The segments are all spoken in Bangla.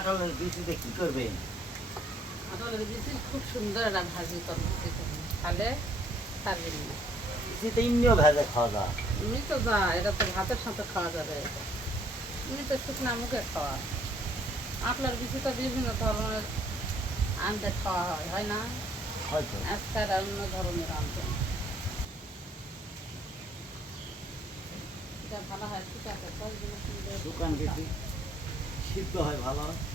কাঁঠালের বিচিতে কি করবেন? কাঁঠালের বিচি খুব সুন্দর একটা ভাজি করব তাহলে পারবেন না। বিচিতে এমনিও ভেজে খাওয়া যায়? এমনি তো যা এটা তো ভাতের সাথে খাওয়া যাবে। এমনি তো শুকনা মুখে খাওয়া। আটলার বিচি তো বিভিন্ন ধরনের আনতে খাওয়া হয় হয় না? হয়তো। আজকাল অন্য ধরনের আনতে। এটা ভালো হয় দোকান বিচি সিদ্ধ হয় ভালো। কোথায়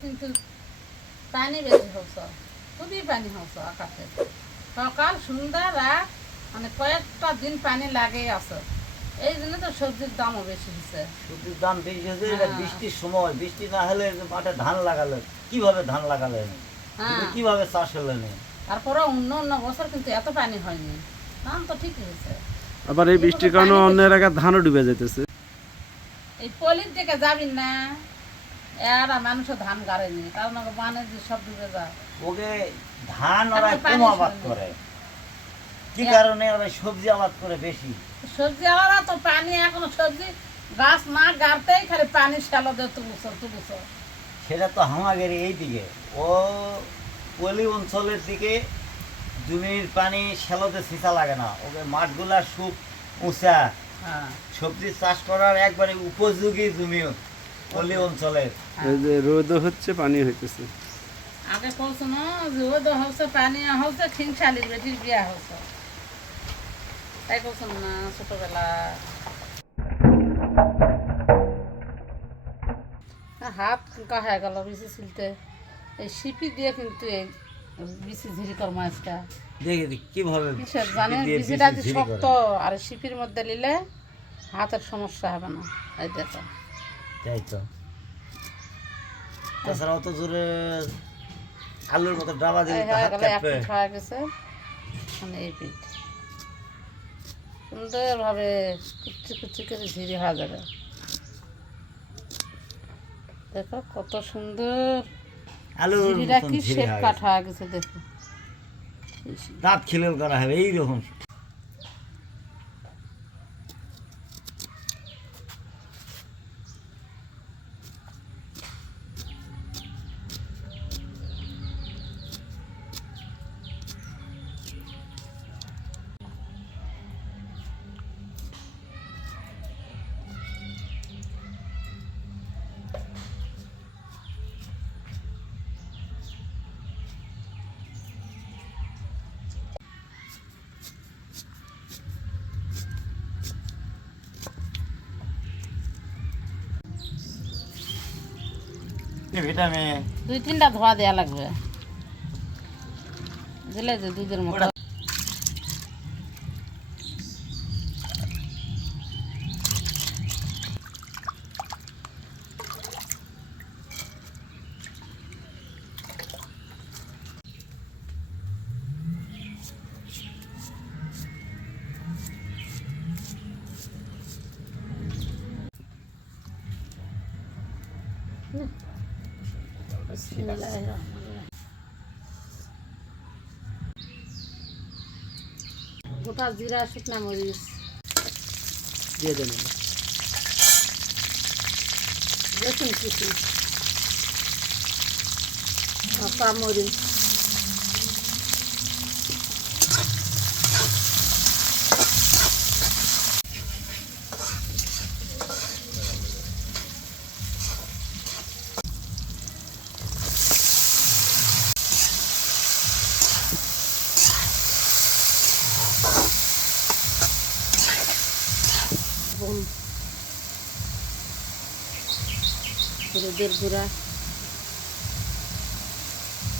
কিন্তু পানি বেশি হচ্ছে খুবই পানি হচ্ছে আকাশে। সকাল সন্ধ্যা রাত মানে কয়েকটা দিন পানি লাগেই আছে। এই জন্য তো সবজির দামও বেশি হচ্ছে সবজির দাম বেশি হয়েছে এটা হ্যাঁ। বৃষ্টির সময়। বৃষ্টি না হলে মাঠে ধান লাগালেন কীভাবে ধান লাগালেন? হ্যাঁ। কীভাবে চাষ হলেন তারপরে অন্য অন্য বছর কিন্তু এত পানি হয়নি। দাম তো ঠিকই হয়েছে আবার এই বৃষ্টির কারণে অন্য এলাকার ধানও ডুবে যাইতেছে। এই পলির দিকে যাবি না। এরা মানুষও ধান গাড়েনি কারণ ওকে বানে যে সব ডুবে যায়। ওকে ধান ওরা কম আবাদ করে। কি কারণে ওরা সবজি আবাদ করে বেশি? সবজি তো পানি এখনও সবজি। গাছ না গাড়তেই খালি পানি শ্যালো তুলছ তুলছ সেটা তো আমাদের এই দিকে। ও পলি অঞ্চলের দিকে জমির পানি শ্যালোতে সিঁচা লাগে না। ওকে মাঠগুলা সুপ উঁচা। হ্যাঁ। সবজি চাষ করার একবারে উপযোগী জমি পলি অঞ্চলের। এই যে রোদও হচ্ছে পানি হইতেছে। আগে না যে হচ্ছে পানি হচ্ছে খিংশালির বেটির বিয়া হচ্ছে। তাই বলছো না ছোটবেলা হাত গেল বিচি ছিলতে এই সিপি দিয়ে কিন্তু এই বিচি ঝিরি কর মাছটা দেখে কীভাবে কিসের জানেন দিয়ে বিচিটা যে শক্ত আর সিপির মধ্যে নিলে হাতের সমস্যা হবে না তাই তো তাছাড়া অত জোরে আলুর মতো ডাবা দিলে হয়ে হাত হয়ে গেছে মানে এই পিঠ সুন্দরভাবে কুচি কুচি করে ঝিরি হয়ে যাবে। দেখো কত সুন্দর আলুটা ঝিরিটা কি শেপ কাটা হয়ে গেছে দেখো। দাঁত খিলেল করা হবে এইরকম। ভিটামিন দুই তিনটা ধোয়া দেওয়া লাগবে। দিলে যে দুধের মতো বিসমিল্লাহির রহমানির রহিম। গোটা জিরা শুকনা মরিচ দিয়ে দেন রসুন কুচি কাঁচা মরিচ হলুদের গুঁড়া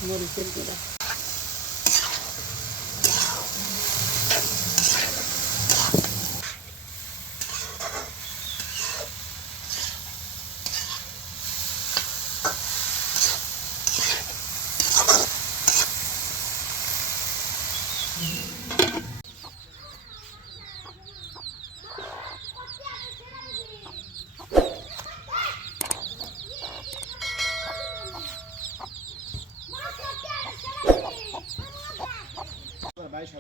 মরিচের গুঁড়া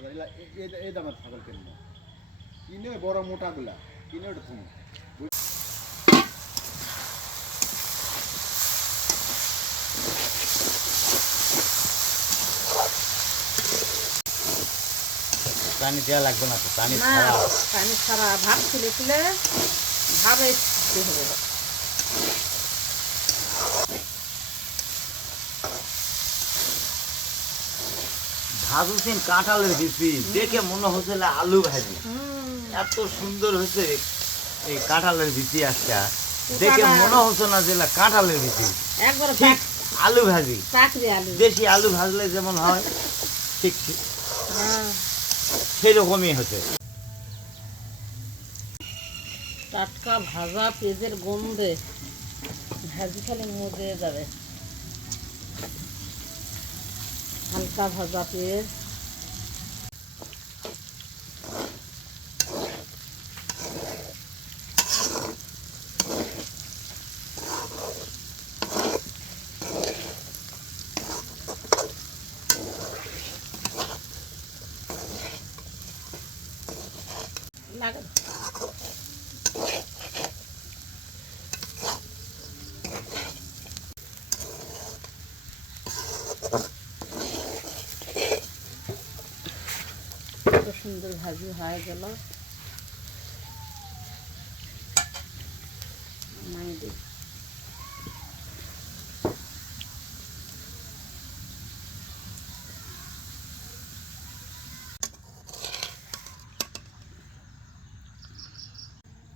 হাজার এলা এ- দামের ছাগল কিনবো কিনে বড় মোটাগুলা কিনে ওটা তুমি। পানি দেওয়া লাগবে না তো পানি ছাড়া। পানি ছাড়া ভাত খুলে খুলে ভাবে হবে। ভাজুছেন কাঁঠালের বিচি দেখে মনে হচ্ছিল আলু ভাজি। এত সুন্দর হয়েছে এই কাঁঠালের বিচি আজকে। দেখে মনে হচ্ছে না যে কাঁঠালের বিচি ঠিক আলু ভাজি। দেশি আলু ভাজলে যেমন হয় ঠিক হ্যাঁ। সেই হচ্ছে। টাটকা ভাজা পেঁয়াজের গন্ধে ভাজি খালি মজে যাবে। হালকা ভাজা পেঁয়াজ লাগে কত সুন্দর ভাজি হয়ে গেল।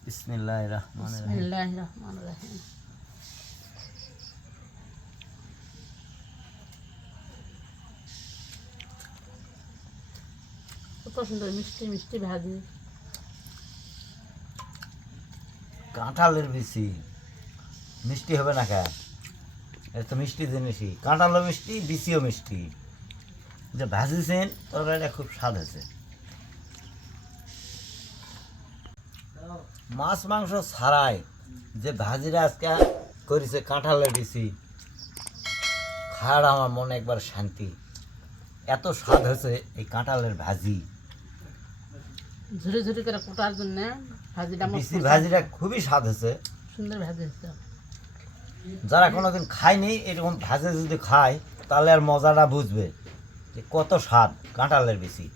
বিসমিল্লাহ রহমান রহিম। সুন্দর, মিষ্টি মিষ্টি ভাজি। কাঁঠালের বিচি। মিষ্টি হবে না কা এটা তো মিষ্টি জিনিসই। কাঁঠালও মিষ্টি, বিচিও মিষ্টি। যে ভাজিছেন তরকারিটা খুব স্বাদ হয়েছে মাছ, মাংস ছাড়াই যে ভাজিরা আজকে করেছে কাঁঠালের বিচি, খাওয়ার আমার মনে একবার শান্তি। এত স্বাদ হয়েছে এই কাঁঠালের ভাজি। ঝুড়ি ঝুড়ি করে কোটার জন্য ভাজিটা মিষ্টি ভাজিটা খুবই স্বাদ হয়েছে। সুন্দর ভাজি হয়েছে। যারা কোনোদিন খায়নি এরকম ভাজে যদি খায় তাহলে আর মজাটা বুঝবে যে কত স্বাদ কাঁঠালের বেশি।